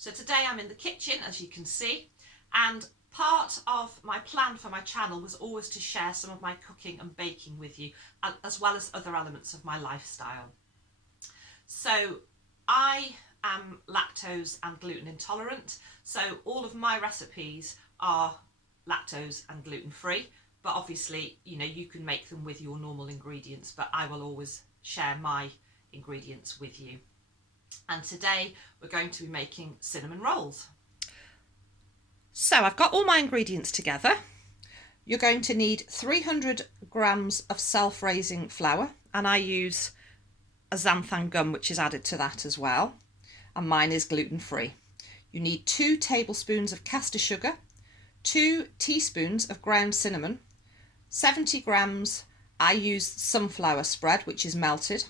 So today I'm in the kitchen, as you can see, and part of my plan for my channel was always to share some of my cooking and baking with you, as well as other elements of my lifestyle. So I am lactose and gluten intolerant, so all of my recipes are lactose and gluten free, but obviously, you know, you can make them with your normal ingredients, but I will always share my ingredients with you. And today we're going to be making cinnamon rolls. So I've got all my ingredients together. You're going to need 300 grams of self-raising flour, and I use a xanthan gum which is added to that as well, and mine is gluten-free. You need 2 tablespoons of caster sugar, 2 teaspoons of ground cinnamon, 70 grams, I use sunflower spread which is melted,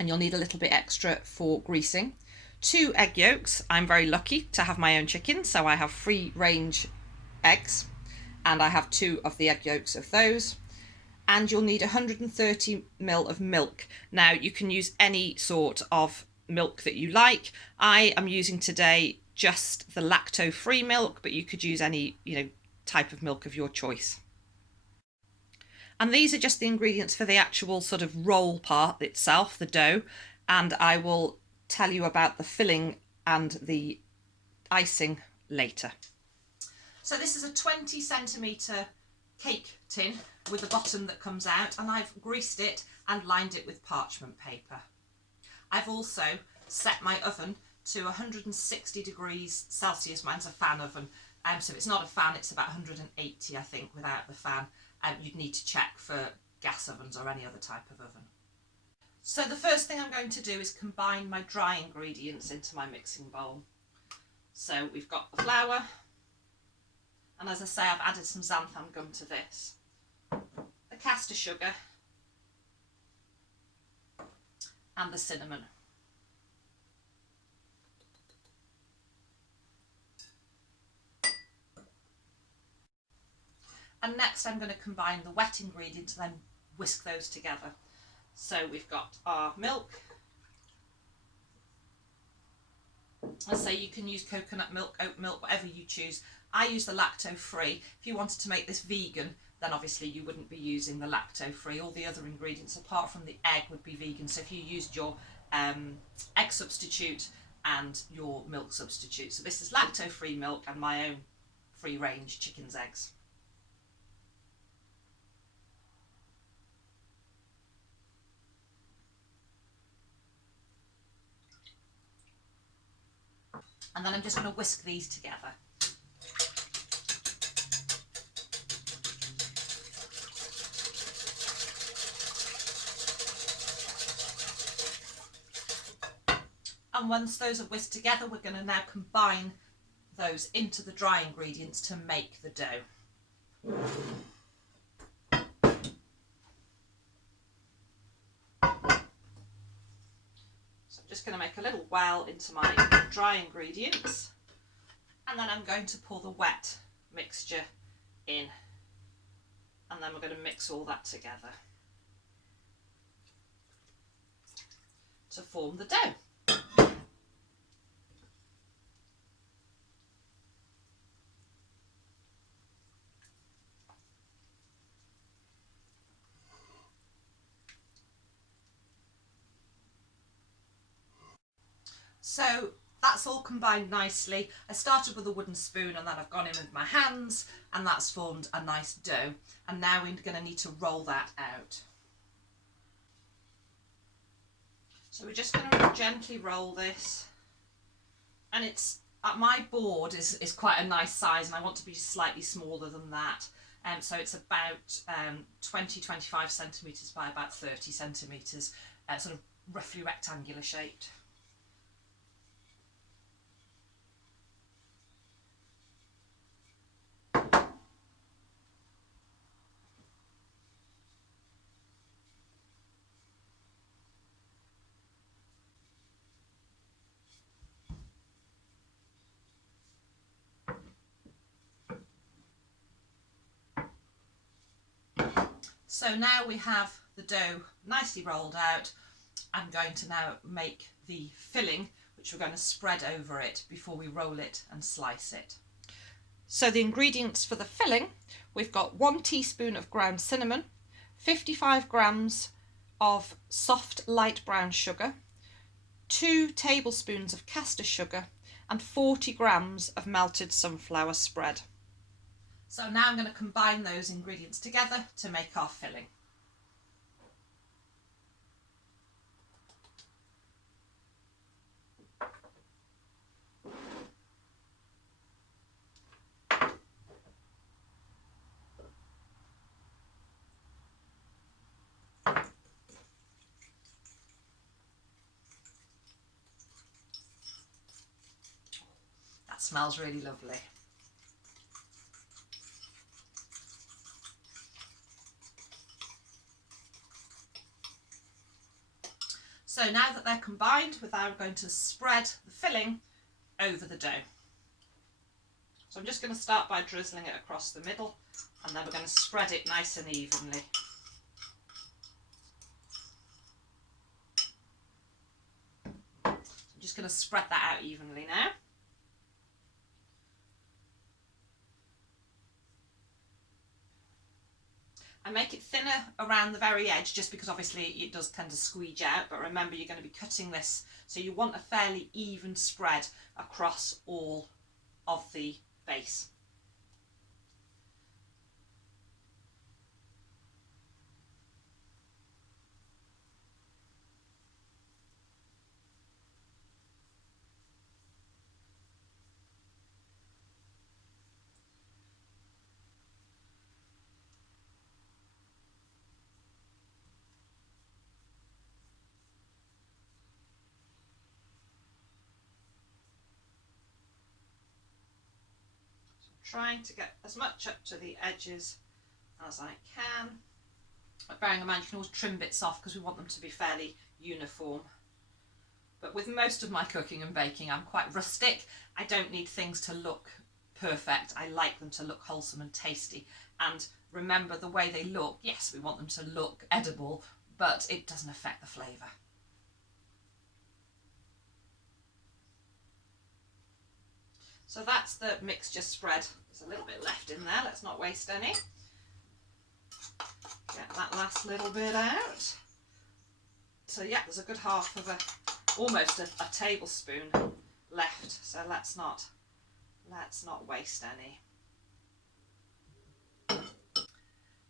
and you'll need a little bit extra for greasing. 2 egg yolks. I'm very lucky to have my own chicken, so I have free range eggs, and I have 2 of the egg yolks of those. And you'll need 130 ml of milk. Now you can use any sort of milk that you like. I am using today just the lactose-free milk, but you could use any, type of milk of your choice. And these are just the ingredients for the actual sort of roll part itself, the dough, and I will tell you about the filling and the icing later. So this is a 20 centimetre cake tin with a bottom that comes out, and I've greased it and lined it with parchment paper. I've also set my oven to 160 degrees Celsius. Mine's a fan oven, so it's not a fan, it's about 180 I think without the fan. You'd need to check for gas ovens or any other type of oven. So the first thing I'm going to do is combine my dry ingredients into my mixing bowl. So we've got the flour, and as I say, I've added some xanthan gum to this, the caster sugar and the cinnamon. And next I'm going to combine the wet ingredients and then whisk those together. So we've got our milk. I say you can use coconut milk, oat milk, whatever you choose. I use the lactose-free. If you wanted to make this vegan, then obviously you wouldn't be using the lactose-free. All the other ingredients apart from the egg would be vegan. So if you used your egg substitute and your milk substitute. So this is lactose-free milk and my own free-range chicken's eggs. And then I'm just going to whisk these together. And once those are whisked together, we're going to now combine those into the dry ingredients to make the dough. Just going to make a little well into my dry ingredients, and then I'm going to pour the wet mixture in, and then we're going to mix all that together to form the dough. So that's all combined nicely. I started with a wooden spoon and then I've gone in with my hands, and that's formed a nice dough. And now we're going to need to roll that out. So we're just going to gently roll this, and it's my board is quite a nice size, and I want to be slightly smaller than that. So it's about 20-25 centimetres by about 30 centimetres, sort of roughly rectangular shaped. So now we have the dough nicely rolled out. I'm going to now make the filling, which we're going to spread over it before we roll it and slice it. So the ingredients for the filling, we've got 1 teaspoon of ground cinnamon, 55 grams of soft light brown sugar, 2 tablespoons of caster sugar and 40 grams of melted sunflower spread. So now I'm going to combine those ingredients together to make our filling. That smells really lovely. So now that they're combined, we're now going to spread the filling over the dough. So I'm just going to start by drizzling it across the middle, and then we're going to spread it nice and evenly. I'm just going to spread that out evenly now. I make it thinner around the very edge just because obviously it does tend to squeege out, but remember you're going to be cutting this, so you want a fairly even spread across all of the base. Trying to get as much up to the edges as I can, but bearing in mind you can always trim bits off because we want them to be fairly uniform. But with most of my cooking and baking I'm quite rustic. I don't need things to look perfect. I like them to look wholesome and tasty, and remember the way they look, yes, we want them to look edible, but it doesn't affect the flavour. So that's the mixture spread. There's a little bit left in there, let's not waste any. Get that last little bit out. So yeah, there's a good half of almost a tablespoon left, so let's not waste any.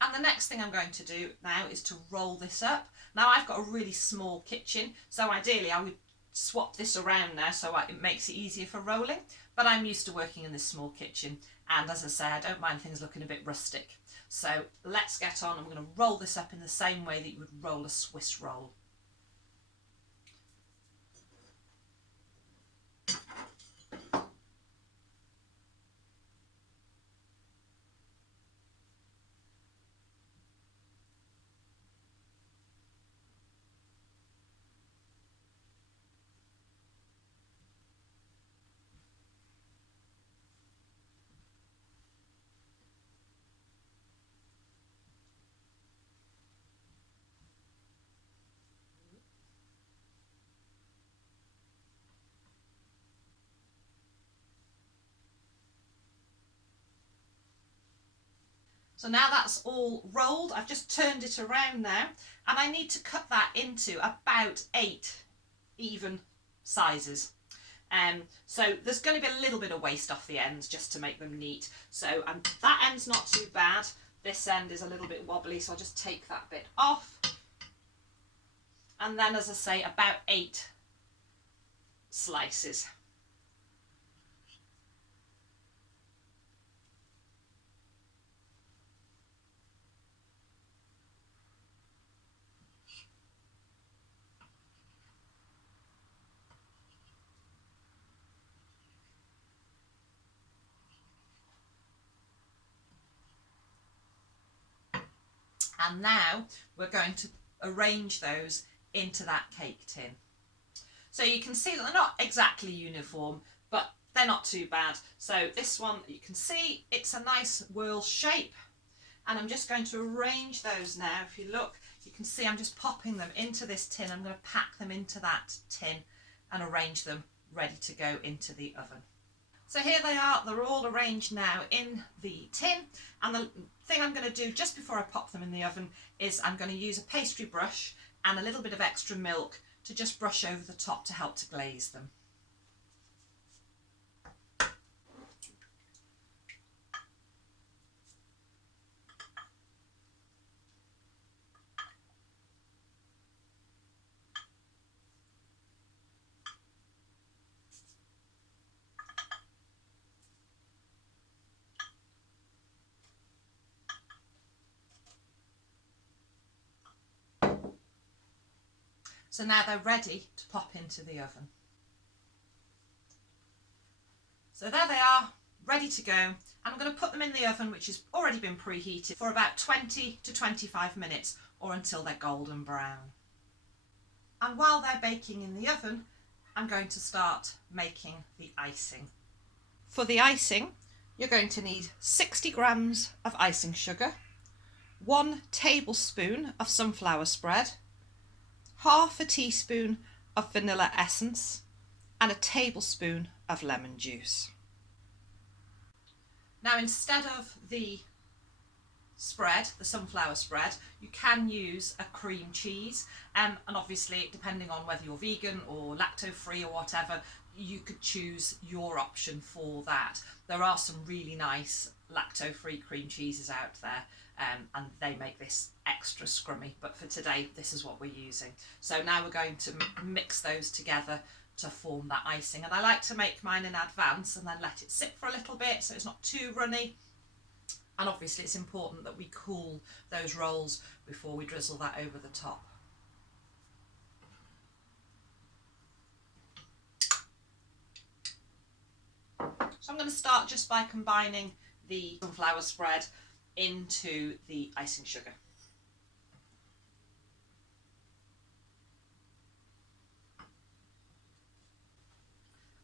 And the next thing I'm going to do now is to roll this up. Now I've got a really small kitchen, so ideally I would swap this around now so it makes it easier for rolling, but I'm used to working in this small kitchen, and as I say, I don't mind things looking a bit rustic. So let's get on. I'm going to roll this up in the same way that you would roll a Swiss roll. So now that's all rolled, I've just turned it around now, and I need to cut that into about 8 even sizes. So there's going to be a little bit of waste off the ends just to make them neat. So that end's not too bad. This end is a little bit wobbly, so I'll just take that bit off. And then, as I say, about 8 slices. And now we're going to arrange those into that cake tin. So you can see that they're not exactly uniform, but they're not too bad. So this one, you can see it's a nice whorl shape, and I'm just going to arrange those now. If you look, you can see I'm just popping them into this tin. I'm going to pack them into that tin and arrange them ready to go into the oven. So here they are, they're all arranged now in the tin, and the thing I'm going to do just before I pop them in the oven is I'm going to use a pastry brush and a little bit of extra milk to just brush over the top to help to glaze them. So now they're ready to pop into the oven. So there they are, ready to go. I'm going to put them in the oven, which has already been preheated, for about 20 to 25 minutes or until they're golden brown. And while they're baking in the oven, I'm going to start making the icing. For the icing, you're going to need 60 grams of icing sugar, 1 tablespoon of sunflower spread, half a teaspoon of vanilla essence, and a tablespoon of lemon juice. Now, instead of the spread, the sunflower spread, you can use a cream cheese, and obviously depending on whether you're vegan or lactose free or whatever, you could choose your option for that. There are some really nice lactose free cream cheeses out there, and they make this extra scrummy, but for today this is what we're using. So now we're going to mix those together to form that icing, and I like to make mine in advance and then let it sit for a little bit so it's not too runny. And obviously it's important that we cool those rolls before we drizzle that over the top. So I'm going to start just by combining the sunflower spread into the icing sugar.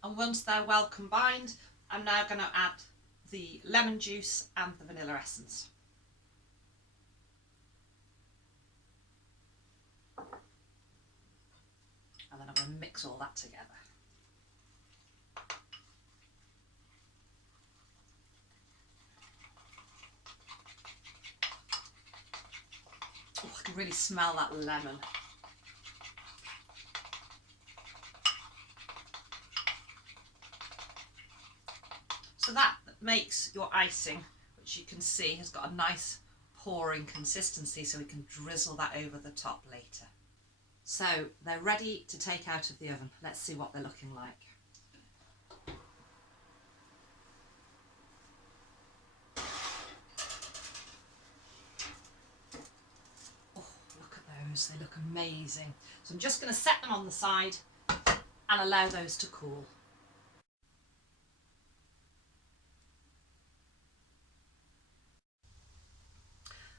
And once they're well combined, I'm now going to add the lemon juice and the vanilla essence. And then I'm going to mix all that together. Oh, I can really smell that lemon. So that makes your icing, which you can see has got a nice pouring consistency, so we can drizzle that over the top later. So they're ready to take out of the oven. Let's see what they're looking like. Oh, look at those, they look amazing. So I'm just going to set them on the side and allow those to cool.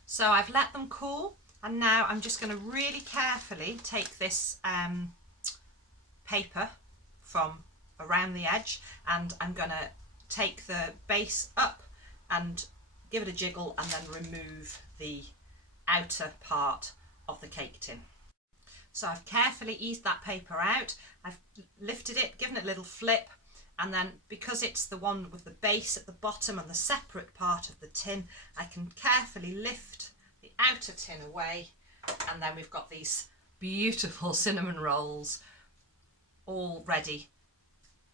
So I've let them cool, and now I'm just going to really carefully take this paper from around the edge, and I'm going to take the base up and give it a jiggle and then remove the outer part of the cake tin. So I've carefully eased that paper out, I've lifted it, given it a little flip, and then because it's the one with the base at the bottom and the separate part of the tin, I can carefully lift the outer tin away, and then we've got these beautiful cinnamon rolls all ready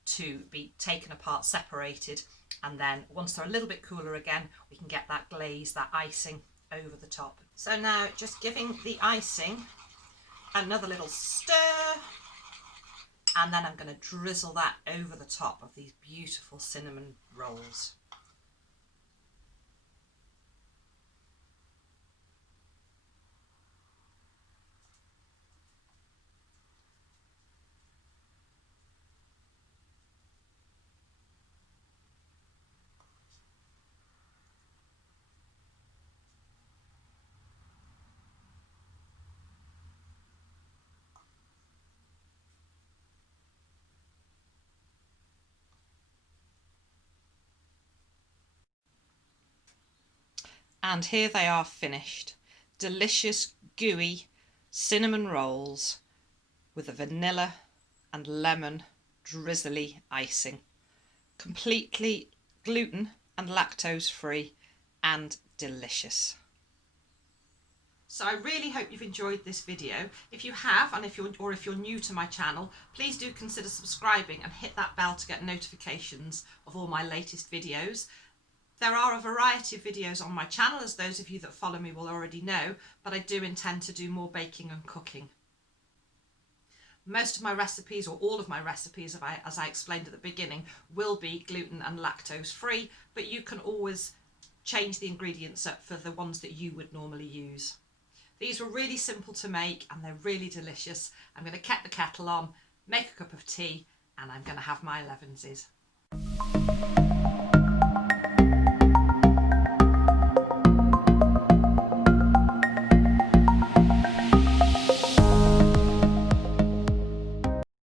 to be taken apart, separated, and then once they're a little bit cooler again, we can get that glaze, that icing over the top. So now just giving the icing another little stir, and then I'm going to drizzle that over the top of these beautiful cinnamon rolls. And here they are finished. Delicious, gooey cinnamon rolls with a vanilla and lemon drizzly icing. Completely gluten and lactose free and delicious. So I really hope you've enjoyed this video. If you have, and if you're new to my channel, please do consider subscribing and hit that bell to get notifications of all my latest videos. There are a variety of videos on my channel, as those of you that follow me will already know, but I do intend to do more baking and cooking. Most of my recipes, or all of my recipes, as I explained at the beginning, will be gluten and lactose free, but you can always change the ingredients up for the ones that you would normally use. These were really simple to make and they're really delicious. I'm going to get the kettle on, make a cup of tea, and I'm going to have my elevenzies.